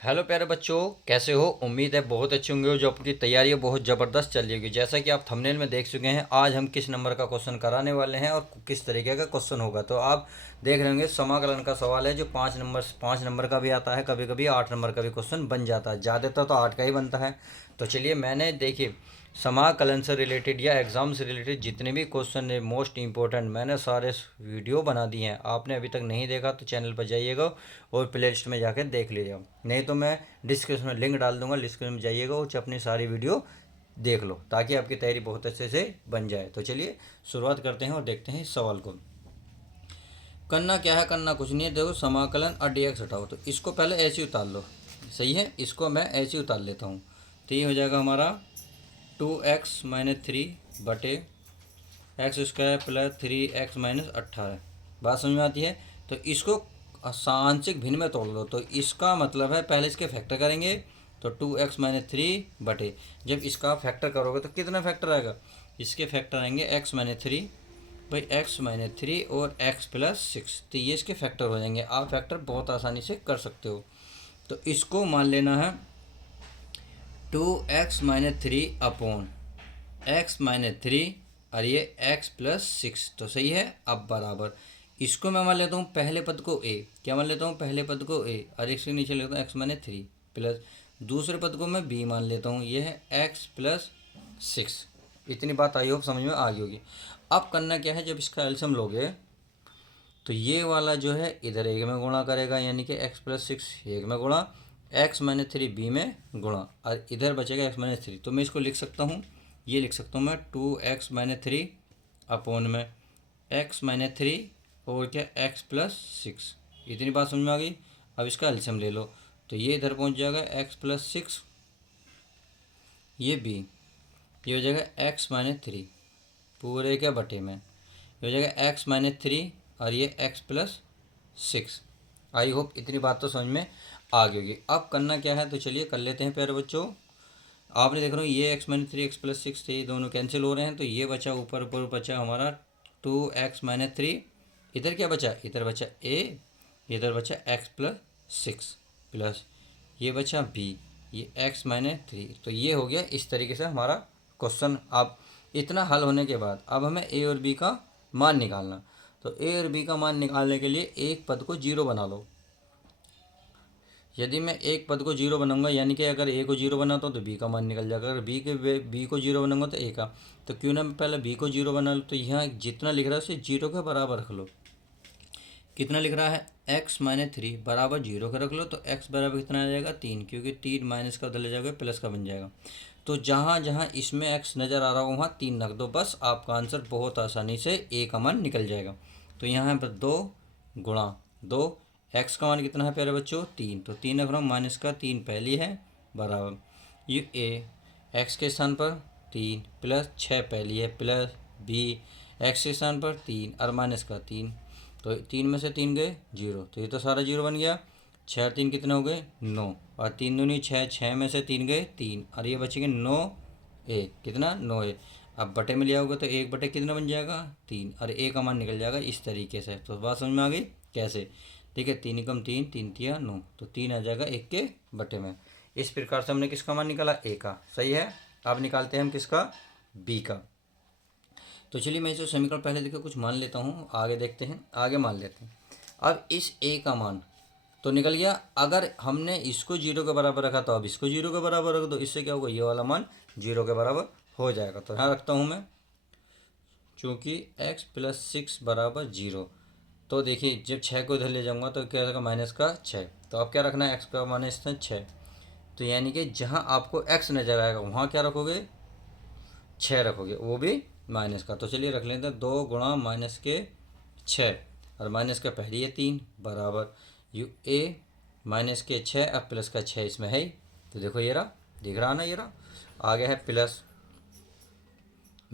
Hello प्यारे बच्चों, कैसे हो? उम्मीद है बहुत अच्छे होंगे हो। जो आपकी तैयारी है बहुत ज़बरदस्त चल रही होगी। जैसा कि आप थंबनेल में देख चुके हैं, आज हम किस नंबर का क्वेश्चन कराने वाले हैं और किस तरीके का क्वेश्चन होगा। तो आप देख रहे होंगे समाकलन का सवाल है, जो 5 नंबर का भी आता है, कभी कभी 8 नंबर का भी क्वेश्चन बन जाता है। ज़्यादातर तो 8 का ही बनता है। तो चलिए, मैंने देखिए समाकलन से रिलेटेड या एग्ज़ाम से रिलेटेड जितने भी क्वेश्चन है मोस्ट इंपॉर्टेंट, मैंने सारे वीडियो बना दिए हैं। आपने अभी तक नहीं देखा तो चैनल पर जाइएगा और प्ले लिस्ट में जाकर देख लीजिएगा। नहीं तो मैं डिस्क्रिप्शन में लिंक डाल दूंगा, डिस्क्रिप्शन में जाइएगा और अपनी सारी वीडियो देख लो, ताकि आपकी तैयारी बहुत अच्छे से बन जाए। तो चलिए शुरुआत करते हैं और देखते हैं इस सवाल को। करना क्या है? करना कुछ नहीं है। देखो, समाकलन और डी एक्स हटाओ, तो इसको पहले ऐसे ही उतार लो। सही है, इसको मैं ऐसे ही उतार लेता हूँ। तो ये हो जाएगा हमारा 2x-3 बटे x² प्लस 3x-18। बात समझ में आती है? तो इसको आंशिक भिन्न में तोड़ लो। तो इसका मतलब है पहले इसके फैक्टर करेंगे, तो 2x-3 बटे, जब इसका फैक्टर करोगे तो कितना फैक्टर आएगा? इसके फैक्टर आएंगे x-3 भाई, x-3 और x+6। तो ये इसके फैक्टर हो जाएंगे। आप फैक्टर बहुत आसानी से कर सकते हो। तो इसको मान लेना है 2x-3 अपॉन x-3 और ये x+6। तो सही है। अब बराबर इसको मैं मान लेता हूँ पहले पद को a। क्या मान लेता हूँ? पहले पद को a, और इसके नीचे लेता हूँ x-3 प्लस दूसरे पद को मैं b मान लेता हूँ, ये है x+6। इतनी बात आई होप समझ में आ गई होगी। अब करना क्या है, जब इसका एलसीएम लोगे तो ये वाला जो है इधर एक में गुणा करेगा, यानी कि x+6 एक में गुणा, x-3 बी में गुणा, और इधर बचेगा x-3। तो मैं इसको लिख सकता हूँ, ये लिख सकता हूँ मैं 2x-3 अपॉन में x-3 और क्या x+6। इतनी बात समझ में आ गई। अब इसका एलसीएम ले लो, तो ये इधर पहुँच जाएगा x+6, ये b, ये हो जाएगा x-3 पूरे के बटे में, ये हो जाएगा x-3 और ये x+6। आई होप इतनी बात तो समझ में आ गई होगी। अब करना क्या है, तो चलिए कर लेते हैं प्यारे बच्चों। आपने देख रहे हो ये x-3 x+6 थे, ये दोनों कैंसिल हो रहे हैं। तो ये बचा ऊपर ऊपर बचा हमारा 2x-3। इधर क्या बचा? इधर बचा a, इधर बचा x+6 प्लस ये बचा b, ये x-3। तो ये हो गया इस तरीके से हमारा क्वेश्चन। अब इतना हल होने के बाद अब हमें a और b का मान निकालना। तो a और b का मान निकालने के लिए एक पद को जीरो बना लो। यदि मैं एक पद को जीरो बनाऊंगा, यानी कि अगर ए को जीरो बनाता हूँ तो बी का मान निकल जाएगा। अगर बी को जीरो बनाऊंगा तो ए का। तो क्यों ना मैं पहले बी को जीरो बना लूँ। तो यहाँ जितना लिख रहा है उसे जीरो के बराबर रख लो। कितना लिख रहा है? x-3 बराबर जीरो का रख लो। तो x बराबर कितना आ जाएगा? 3, क्योंकि 3 माइनस का उधर ले जाओगे प्लस का बन जाएगा। तो जहाँ जहाँ इसमें x नज़र आ रहा हो वहाँ 3 रख दो, बस आपका आंसर बहुत आसानी से a का मान निकल जाएगा। तो यहाँ पर 2 गुणा 2, x का मान कितना है प्यारे बच्चों? 3। तो 3 रख रहा हूँ, माइनस का 3 पहली है बराबर ये a, x के स्थान पर 3 प्लस 6 पहली है प्लस b, x के स्थान पर 3 और माइनस का 3। तो 3 में से 3 गए जीरो, तो ये तो सारा जीरो बन गया। 6 और 3 कितने हो गए? 9, और 3 दूनी 6, 6 में से 3 गए 3, और ये बचेंगे 9 a। कितना? 9 a। अब बटे में लिया होगा तो 1 बटे कितना बन जाएगा? 3, और a का मान निकल जाएगा इस तरीके से। तो बात समझ में आ गई कैसे? ठीक है, 3 एकम 3, 3 तिया 9, तो 3 आ जाएगा 1 के बटे में। इस प्रकार से हमने किसका मान निकाला? a का। सही है। अब निकालते हैं हम किसका? b का। तो चलिए मैं इसे समीकरण पहले देखो कुछ मान लेता हूँ, आगे देखते हैं, आगे मान लेते हैं। अब इस a का मान तो निकल गया। अगर हमने इसको जीरो के बराबर रखा तो अब इसको जीरो के बराबर रख दो, इससे क्या होगा? ये वाला मान जीरो के बराबर हो जाएगा। तो यहाँ रखता हूँ मैं, चूँकि x+6 बराबर जीरो। तो देखिए जब 6 को इधर ले जाऊँगा तो क्या रहेगा? माइनस का 6। तो अब क्या रखना है? x का माइनस 6। तो यानी कि जहाँ आपको x नज़र आएगा वहाँ क्या रखोगे? 6 रखोगे, वो भी माइनस का। तो चलिए रख लेते हैं 2 गुणा माइनस के 6, और माइनस का पहली है 3 बराबर यू a माइनस के 6, अब प्लस का 6 इसमें है ही। तो देखो ये रहा, दिख रहा ना, ये रहा। आगे है प्लस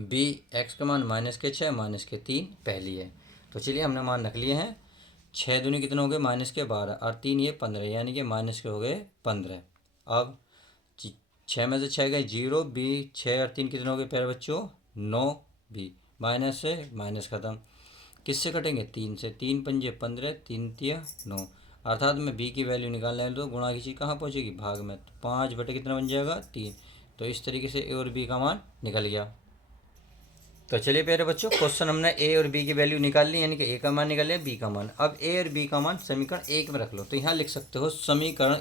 b, x का मान माइनस के 6 माइनस के 3 पहली है। तो चलिए हमने मान रख लिए हैं। 6 दूनी कितने हो गए? माइनस के 12, और 3 ये 15, यानी कि माइनस के हो गए 15। अब 6 में से 6 गए जीरो, बी 6 और 3 कितने हो गए प्यारे बच्चों? 9 बी, माइनस से माइनस खत्म। किससे कटेंगे? 3 से। 3 पंजे 15, 3 तिया 9, अर्थात मैं बी की वैल्यू निकालने तो गुणा की चीज़ कहाँ पहुँचेगी, भाग में। तो 5 बटे कितना बन जाएगा, 3। तो इस तरीके से ए और बी का मान निकल गया। तो चलिए प्यारे बच्चों, क्वेश्चन हमने ए और बी की वैल्यू निकाल ली, यानी कि ए का मान निकाल लिया, बी का मान। अब ए और बी का मान समीकरण 1 में रख लो। तो यहाँ लिख सकते हो समीकरण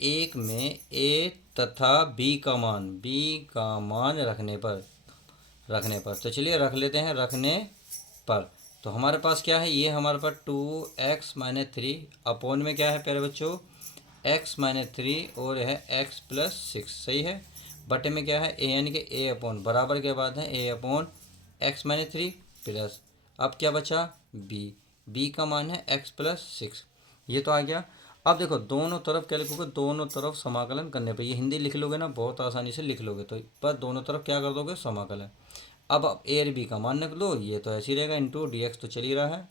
1 में ए तथा बी का मान रखने पर तो चलिए रख लेते हैं, रखने पर। तो हमारे पास क्या है, ये हमारे पास 2x-3 अपोन में क्या है प्यारे बच्चों, x-3 और है x+6, सही है। बटे में क्या है, ए यानी कि ए अपॉन, बराबर के बाद है ए अपॉन x-3 प्लस, अब क्या बचा, बी का मान है x+6, ये तो आ गया। अब देखो दोनों तरफ क्या लिखोगे, दोनों तरफ समाकलन करने पे, ये हिंदी लिख लोगे ना, बहुत आसानी से लिख लोगे। तो पर दोनों तरफ क्या कर दोगे, समाकलन। अब ए और बी का मान रख लो, ये तो ऐसे ही रहेगा, इंटू dx तो चल ही रहा है।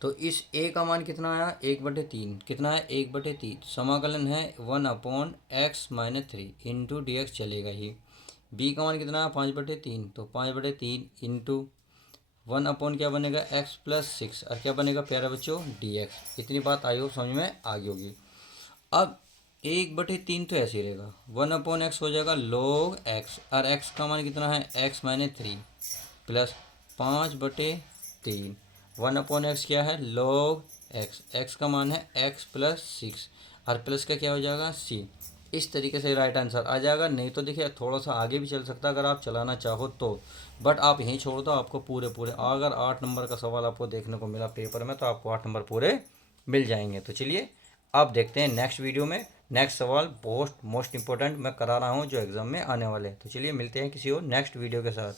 तो इस ए का मान कितना आया, 1/3, कितना है 1/3, समाकलन है 1/x-3 इंटू डी चलेगा ही। बी का मान कितना है 5/3, तो 5/3 इंटू 1 क्या बनेगा, x+6, और क्या बनेगा प्यारे बच्चों, dx। इतनी बात आई हो, समझ में आ गई होगी। अब 1/3 तो ऐसे ही रहेगा, 1/x हो जाएगा log x, और x का मान कितना है, x-3 प्लस 5/3, 1/x क्या है, log x, x का मान है x+6, और प्लस का क्या हो जाएगा, c। इस तरीके से राइट आंसर आ जाएगा। नहीं तो देखिए थोड़ा सा आगे भी चल सकता है अगर आप चलाना चाहो तो, बट आप यहीं छोड़ दो, आपको पूरे अगर 8 नंबर का सवाल आपको देखने को मिला पेपर में तो आपको 8 नंबर पूरे मिल जाएंगे। तो चलिए अब देखते हैं नेक्स्ट वीडियो में, नेक्स्ट सवाल मोस्ट इंपॉर्टेंट मैं करा रहा हूँ जो एग्ज़ाम में आने वाले। तो चलिए मिलते हैं किसी और नेक्स्ट वीडियो के साथ।